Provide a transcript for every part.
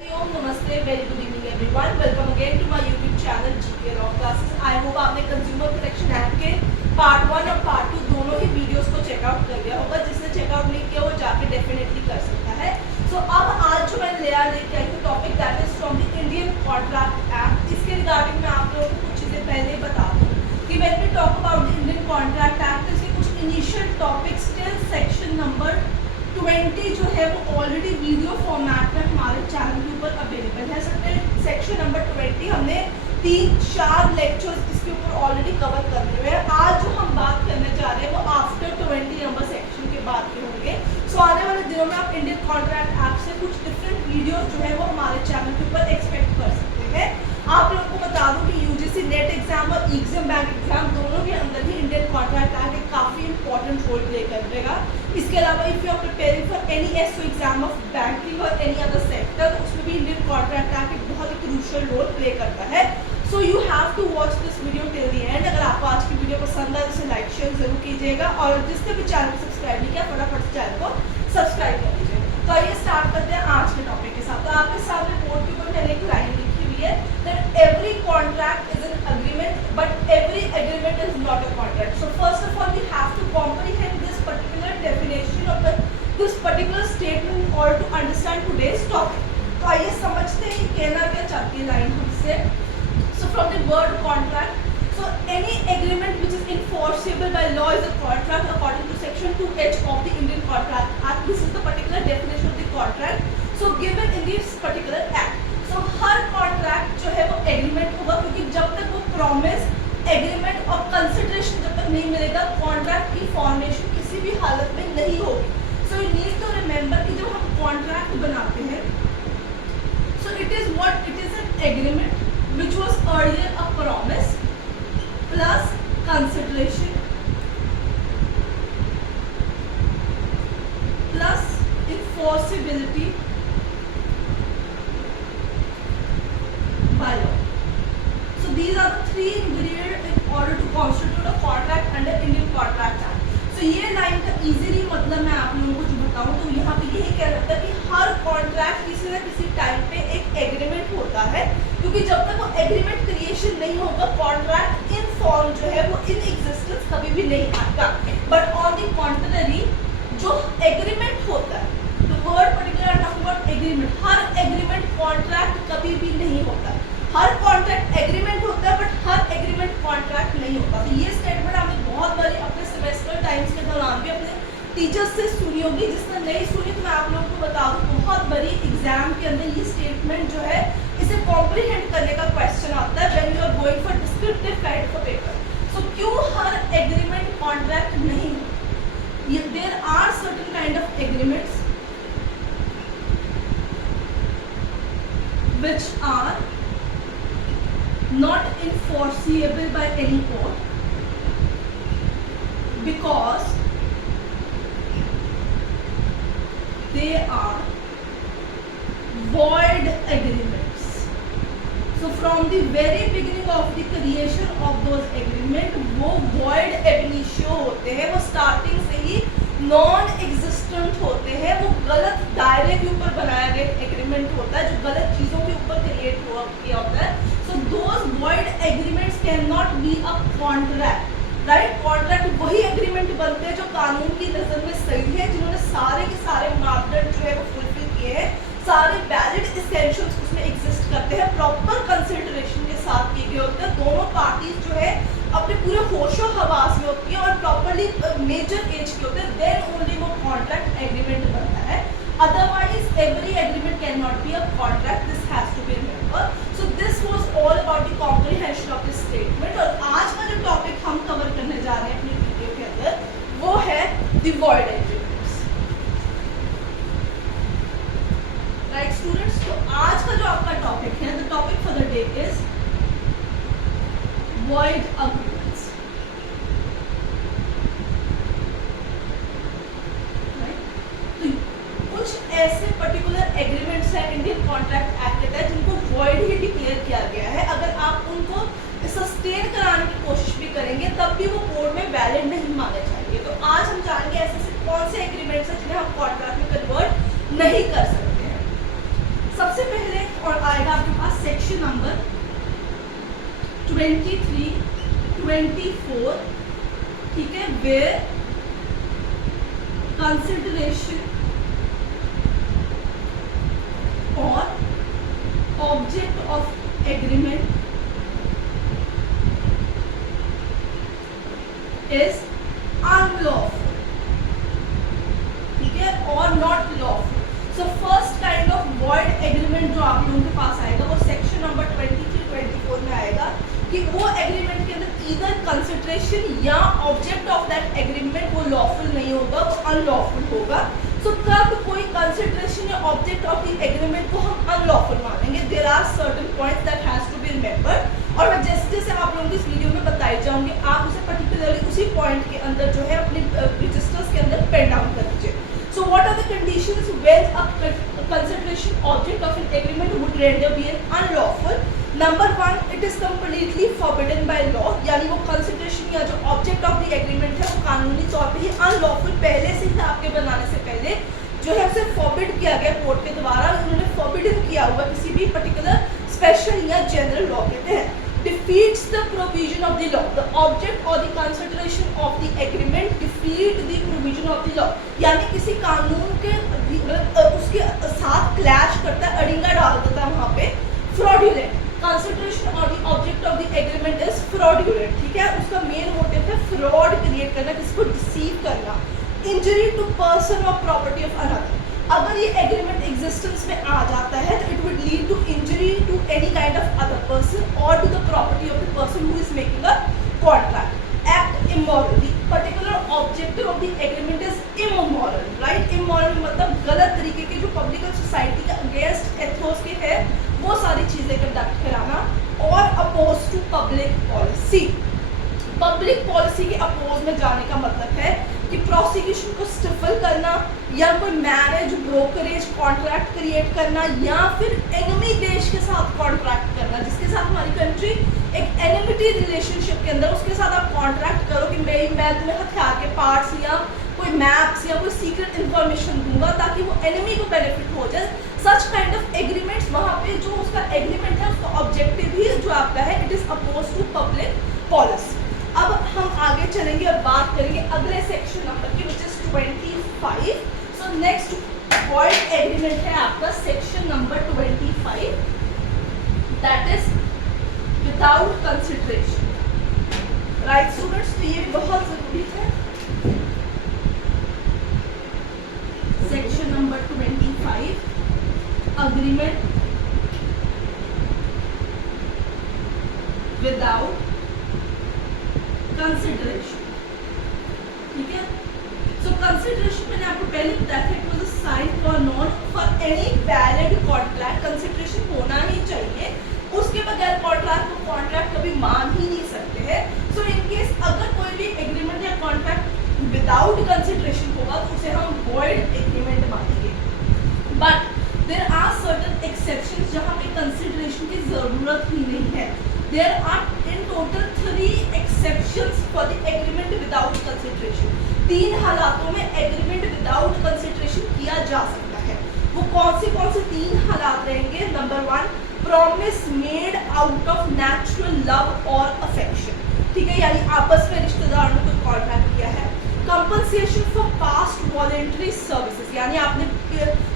नमस्ते, very good evening everyone. Welcome again to my YouTube channel GK law classes. I hope आपने consumer protection act के part 1 और part 2 दोनों ही videos को checkout कर लिया होगा। जिसने चेकआउट नहीं किया वो जाके डेफिनेटली कर सकता है। सो अब आज जो मैं लेके आई हूँ topic that is from the Indian contract act. इसके रिगार्डिंग मैं आप लोगों को कुछ चीज़ें पहले ही बता दूँ कि when we talk about the Indian contract act, इसके कुछ initial topics till section number 20 जो है वो ऑलरेडी वीडियो फॉर्मेट में हमारे चैनल के ऊपर अवेलेबल है। सेक्शन नंबर 20 हमने 3-4 लेक्चर्स इसके ऊपर ऑलरेडी कवर कर लिए हुए हैं। आज जो हम बात करने जा रहे हैं वो आफ्टर 20 नंबर सेक्शन के बाद के होंगे। सो आने वाले दिनों में आप इंडियन कॉन्ट्रैक्ट एक्ट से कुछ डिफरेंट वीडियोस जो है वो हमारे चैनल के ऊपर एक्सपेक्ट कर सकते हैं। आप लोगों को बता दूं कि यूजीसी नेट एग्जाम और एग्जाम बैंक एग्जाम दोनों के अंदर ही इंडियन कॉन्ट्रैक्ट एक्ट एक काफी इंपॉर्टेंट रोल प्ले करेगा। इसके अलावा if you are preparing for any SO exam of banking और एनी अदर सेक्टर, उसमें भी इंडियन कॉन्ट्रैक्ट एक्ट एक बहुत ही क्रूशियल रोल प्ले करता है। So you have to watch this video till the end. अगर आपको आज की वीडियो पसंद आए तो इसे लाइक शेयर जरूर कीजिएगा और जिसने भी चैनल को सब्सक्राइब नहीं किया फटाफट से चैनल को सब्सक्राइब कर लीजिए। तो आइए स्टार्ट करते हैं आज के टॉपिक के साथ। तो आपके सामने बोर्ड के ऊपर मैंने एक लाइन लिखी हुई है that every contract is an agreement but every agreement is not a contract. So first of all we have to comprehend this particular definition of this particular statement in order to understand today's topic. तो आइए समझते हैं कि कहना क्या चाहती है line हमसे। So from the word contract, so any agreement which is enforceable by law is a contract according to section 2H of the Indian Contract Act. This is the particular definition of the contract. So given in this particular act. So her contract जो है वो agreement होगा, क्योंकि जब तक वो promise agreement और consideration जब तक नहीं मिलेगा कॉन्ट्रैक्ट की फॉर्मेशन किसी भी हालत में नहीं होगी। So you need to remember कि जब हम कॉन्ट्रैक्ट बनाते हैं so it is what it is an agreement which was earlier a promise plus consideration plus enforceability by law. So these are the three ingredients in order to constitute a contract under Indian Contract Act. So ये line का easily मतलब मैं आप लोगों को जो बताऊँ तो यहाँ पे यही कह रहा था कि हर कॉन्ट्रैक्ट किसी न किसी टाइम पे एक एग्रीमेंट होता है, क्योंकि जब तक वो एग्रीमेंट क्रिएशन नहीं होगा कॉन्ट्रैक्ट इन फॉर्म जो है वो इन एग्जिस्टेंस कभी भी नहीं आता। बट ऑन द कॉन्ट्ररी जो एग्रीमेंट होता है, the word particular talking about agreement, her agreement contract कभी भी नहीं होता। हर कॉन्ट्रैक्ट एग्रीमेंट होता है बट हर एग्रीमेंट कॉन्ट्रैक्ट नहीं होता। तो ये स्टेटमेंट आपने बहुत बारी अपने सेमेस्टर टाइम्स के दौरान भी अपने टीचर्स से सुनी होगी। जिसने नहीं सुनी तो मैं आप लोगों को बता दूं, बहुत बड़ी एग्जाम के अंदर ये स्टेटमेंट जो है इसे कॉम्प्रीहेंड करने का क्वेश्चन आता है when you are going for descriptive kind of paper. So क्यों हर एग्रीमेंट कॉन्ट्रैक्ट नहीं होता? There are certain kind of agreements which are not enforceable by any court because they are void agreements. So from the very beginning of the creation of those agreement वो void ab initio होते हैं, वो starting से ही non existent होते हैं, वो गलत दायरे के ऊपर बनाया गया एग्रीमेंट होता है जो गलत चीजों के ऊपर क्रिएट किया होता है। So those void agreements can not be a contract, right. Contract वही एग्रीमेंट बनते हैं जो कानून की नजर में सही है, जिन्होंने सारे के सारे मापदंड जो है वो फुलफिल किए हैं, सारे वैलिड एसेंशियल्स उसमें एग्जिस्ट करते हैं, प्रॉपर कंसिडरेशन के साथ किए गए होते हैं, दोनों पार्टीज जो है अपने पूरे होशो हवास में होती है और प्रॉपर्ली मेजर एज के होते हैं, देन ओनली वो कॉन्ट्रैक्ट एग्रीमेंट बनता है। Otherwise every agreement can not be a contract, this has to be remember. So this was all about the comprehension of this statement. और आज का जो टॉपिक हम कवर करने जा रहे हैं अपनी वीडियो के अंदर वो है the void agreements, right students. तो आज का जो आपका टॉपिक है, the topic for the day is void agreements, right? तो कुछ ऐसे पर्टिकुलर एग्रीमेंट्स हैं इंडियन कॉन्ट्रैक्ट एक्ट के तहत जिनको void ही डिक्लेयर किया गया है। अगर आप उनको सस्टेन कराने की कोशिश भी करेंगे तब भी वो कोर्ट में वैलिड नहीं माने जाएंगे। तो आज हम जानेंगे ऐसे कौन से एग्रीमेंट्स हैं जिन्हें हम कॉन्ट्रैक्ट में कन्वर्ट नहीं कर सकते हैं। सबसे पहले और आएगा आपके पास सेक्शन नंबर 23, 24, ठीक है, वेयर कंसिडरेशन और object of agreement is unlawful, ठीक है, और not lawful. So first kind of void agreement जो आप लोगों के पास आएगा वो सेक्शन नंबर 23, 24 में आएगा कि वो एग्रीमेंट के अंदर ईदर कंसिडरेशन या ऑब्जेक्ट ऑफ दैट एग्रीमेंट वो लॉफुल नहीं होगा, वो अनलॉफुल होगा। सो कब कोई कंसिडरेशन या ऑब्जेक्ट ऑफ द एग्रीमेंट को हम अनलॉफुल मानेंगे, there are certain points that has to be remembered, और मैं जैसे जैसे आप लोगों को इस वीडियो में बताई जाऊंगी आप उसे पर्टिकुलरली उसी पॉइंट के अंदर जो है अपने रजिस्टर्स के अंदर पेन डाउन कर दीजिए। So what are the conditions when a consideration object of an agreement would render be an unlawful. Number 1, it is completely forbidden by law, यानी वो कंसिडरेशन या जो ऑब्जेक्ट ऑफ द एग्रीमेंट है वो कानूनी तौर पे ही अनलॉफुल पहले से ही आपके बनाने से पहले जो है उसे फॉरबिड किया गया कोर्ट के द्वारा, उन्होंने फॉरबिडन किया हुआ किसी भी पर्टिकुलर स्पेशल या जनरल लॉ के तहत। defeats the provision of the law, the object or the consideration of the agreement defeat the provision of the law, यानी किसी कानून के उसके साथ क्लैश करता है, अड़िंगा डाल देता है वहाँ पे। fraudulent, consideration or the object of the agreement is fraudulent, ठीक है, उसका मेन मोटिव है फ्रॉड क्रिएट करना, किसी को डिसीव करना। injury to person or property of another, अगर ये एग्रीमेंट एग्जिस्टेंस में आ जाता है तो it would lead to injury to any kind of other person और to the property of the person who is making a contract. Act immorally, particular objective of the agreement is immoral, right. Immoral मतलब गलत तरीके के जो public society के against ethos के है वो सारी चीजें कंडक्ट कराना। और oppose to public policy, public policy के अपोज में जाने का मतलब है कि प्रोसिक्यूशन को स्टिफल करना या कोई मैरिज ब्रोकरेज कॉन्ट्रैक्ट क्रिएट करना या फिर एनिमी देश के साथ कॉन्ट्रैक्ट करना, जिसके साथ हमारी कंट्री एक एनिमिटी रिलेशनशिप के अंदर उसके साथ आप कॉन्ट्रैक्ट करो कि मैं तुम्हें हथियार के पार्ट्स या कोई मैप्स या कोई सीक्रेट इंफॉर्मेशन दूंगा ताकि वो एनिमी को बेनिफिट हो जाए। सच काइंड ऑफ एग्रीमेंट्स वहाँ पे जो उसका एग्रीमेंट है उसका ऑब्जेक्टिव ही जो आपका है it is oppose to public policy. अब हम आगे चलेंगे और बात करेंगे अगले सेक्शन नंबर की which is 25। So next void agreement है आपका section number 25, that is without consideration, right students. तो ये भी बहुत जरूरी है। Section number 25, agreement without consideration, ठीक है। सो कंसिडरेशन मैंने आपको पहले बताया था, it was a sign for non for any valid contract, consideration होना ही चाहिए, उसके बगैर कॉन्ट्रैक्ट को कॉन्ट्रैक्ट कभी मान ही नहीं सकते हैं। सो इन केस अगर कोई भी एग्रीमेंट या कॉन्ट्रैक्ट विदाउट कंसिडरेशन होगा तो उसे हम वॉइड एग्रीमेंट मानेंगे। But there are certain exceptions जहां पे कंसिडरेशन की जरूरत ही नहीं है। There are in total 3 exceptions for the agreement without consideration. 3 हालातों में एग्रीमेंट विदाउट कंसिडरेशन किया जा सकता है। वो कौन से 3 हालात रहेंगे? Number 1, promise made out of natural love और अफेक्शन, ठीक है, यानी आपस में रिश्तेदारों ने कोई कॉन्ट्रैक्ट किया है। Compensation for past voluntary services, यानी आपने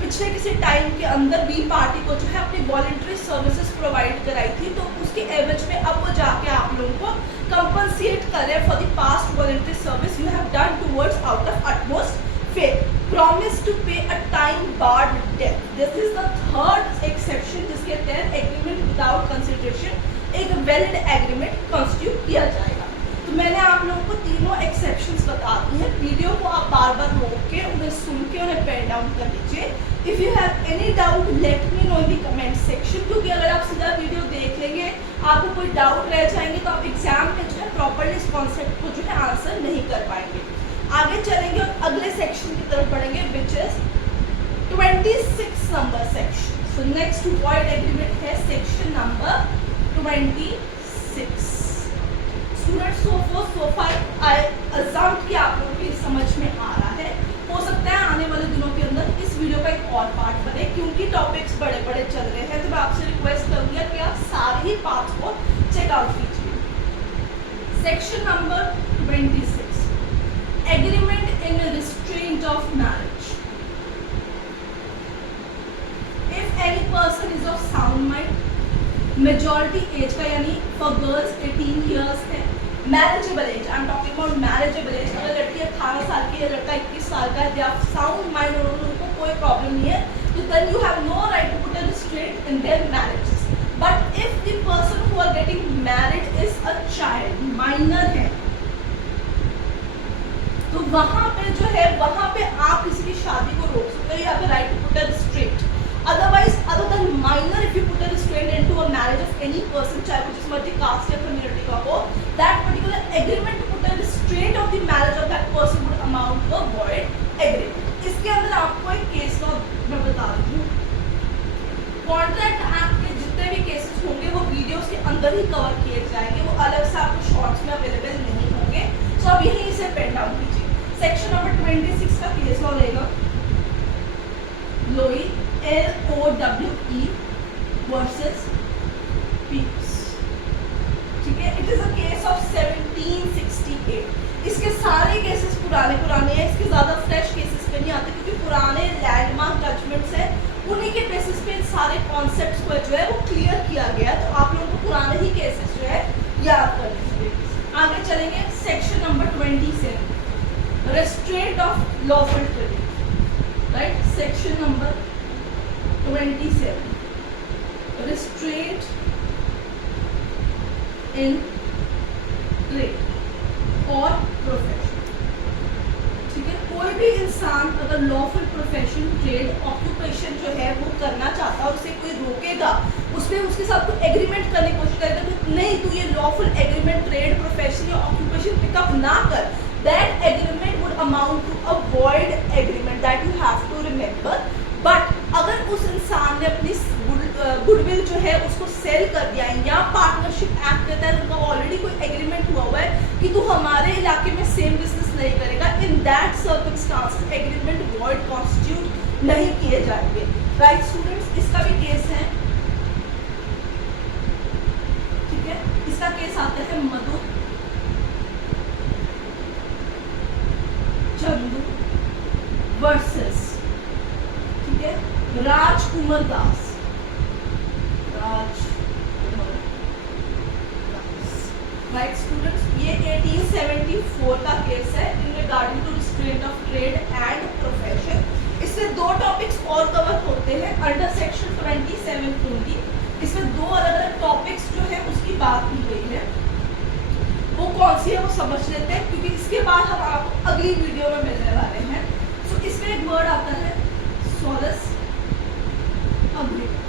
पिछले किसी टाइम के अंदर बी पार्टी को जो है अपनी वॉलेंटरी सर्विसेज प्रोवाइड कराई थी, तो उसके एवज में अब वो जाके आप लोगों को कंपनसेट करे for the past voluntary service you have done towards out of utmost faith. Promise to pay a time barred debt, this is the third exception जिसके तहत एग्रीमेंट विदाउट कंसिडरेशन एक वैलिड एग्रीमेंट कॉन्स्टिट्यूट किया जाएगा। तो मैंने आप लोगों को तीनों एक्सेप्शंस बता दी हैं। वीडियो को आप बार बार रोक के उन्हें सुन के उन्हें पेन डाउन कर लीजिए। If you have any doubt let me know in the comment section, क्योंकि अगर आप सीधा वीडियो देख लेंगे आपको कोई डाउट रह जाएंगे तो आप एग्जाम में जो है प्रॉपरली इस कॉन्सेप्ट को जो है आंसर नहीं कर पाएंगे। आगे चलेंगे और अगले सेक्शन की तरफ बढ़ेंगे which is 26 number section. So next void agreement है सेक्शन नंबर 26। स्टूडेंट्स सो फार आई अज़्यूम कि आप लोगों की समझ में आ रहा है। हो सकता है आने वाले दिनों के अंदर इस वीडियो का एक और पार्ट बने, क्योंकि टॉपिक्स बड़े बड़े चल रहे हैं। तो मैं आपसे चेकआउट कीजिए। Section number 26, agreement in restraint of marriage. If any person is of sound mind, majority age का यानी फॉर गर्ल्स 18 ईयर्स है, marriageable age, I am talking about marriageable age, अगर लड़की 18 साल की है, लड़का 21 साल का है, दे आर साउंड माइंड और उनको कोई प्रॉब्लम नहीं है, तो then you have no right to put a restraint in their marriages. But if the person who are getting married is a child, minor है, तो वहां पे जो है वहां पे आप किसी की शादी को रोक सकते हो, you have the right to put a restraint. Otherwise, other than minor, if you put a restraint into a marriage of any person, चाहे वो जिस मर्जी कास्ट या कम्युनिटी का हो, that particular agreement to put a restraint of the marriage of that person would amount to a void agreement. इसके अंदर आपको एक केस लॉ मैं बता दूँ, कॉन्ट्रैक्ट एक्ट के जितने भी केसेस होंगे वो वीडियोस के अंदर ही कवर किए जाएंगे, वो अलग से आपको शॉर्ट्स में अवेलेबल नहीं होंगे, सो अब यहीं से पेन डाउन कीजिए। सेक्शन नंबर 26 का केस लॉ रहेगा लोई LOWE वर्सेस पीप्स, ठीक है। It is a case of 1768। इसके सारे केसेस पुराने हैं, इसके ज़्यादा फ्रेश केसेस पे नहीं आते क्योंकि पुराने लैंडमार्क जजमेंट्स हैं, उन्हीं के बेसिस पे सारे कॉन्सेप्ट्स को जो है वो क्लियर किया गया है, तो आप लोगों को पुराने ही केसेस जो है याद करने चाहिए। आगे चलेंगे, section number 27, restaurant of lawful trading, right. Section number 27, restraint in trade और प्रोफेशन, ठीक है। कोई भी इंसान अगर लॉफुल प्रोफेशन, ट्रेड, ऑक्यूपेशन जो है वो करना चाहता है और उसे कोई रोकेगा, उसमें उसके साथ कोई एग्रीमेंट करने की कोशिश करेगा कि नहीं तू ये लॉफुल एग्रीमेंट, ट्रेड, प्रोफेशन या ऑक्यूपेशन पिकअप ना कर, that agreement would amount to a void agreement, that you have to remember। But अगर उस इंसान ने अपनी गुडविल जो है उसको सेल कर दिया है या पार्टनरशिप एक्ट कहता है उनका ऑलरेडी कोई एग्रीमेंट हुआ है कि तू हमारे इलाके में सेम बिजनेस नहीं करेगा, in that circumstances agreement void constitute नहीं किए जाएंगे, राइट स्टूडेंट्स। इसका भी केस है, ठीक है। इसका केस आता है मधु चंदू वर्सेस, ठीक है, राजकुमार दास, राइट स्टूडेंट्स। ये 1874 का केस है in regarding to restraint of trade and profession. इसमें दो टॉपिक्स और कवर होते हैं अंडर सेक्शन 27 ओनली। इसमें दो अलग अलग टॉपिक्स जो है उसकी बात की गई है, वो कौन सी है वो समझ लेते हैं क्योंकि इसके बाद हम आपको अगली वीडियो में मिलने वाले हैं। सो इसमें एक वर्ड आता है सोलस अग्रीमेंट,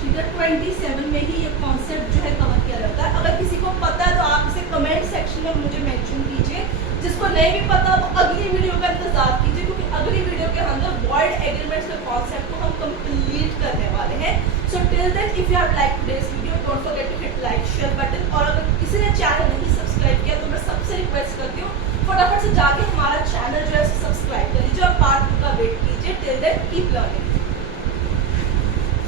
ठीक है। 27 में ही ये कॉन्सेप्ट जो है कवर किया जाता है। अगर किसी को पता है तो आप इसे कमेंट सेक्शन में मुझे मेंशन कीजिए, जिसको नहीं भी पता वो अगली वीडियो का इंतजार कीजिए क्योंकि अगली वीडियो के अंदर वॉइड एग्रीमेंट्स के कॉन्सेप्ट को हम कंप्लीट करने वाले हैं। So till then if you have like today's video don't forget to hit like share button, और अगर किसी ने चैनल नहीं सब्सक्राइब किया तो मैं सबसे रिक्वेस्ट करती हूँ फटाफट से जाके हमारा चैनल जो है सब्सक्राइब कर लीजिए और पार्ट 2 का वेट कीजिए। Till then keep learning.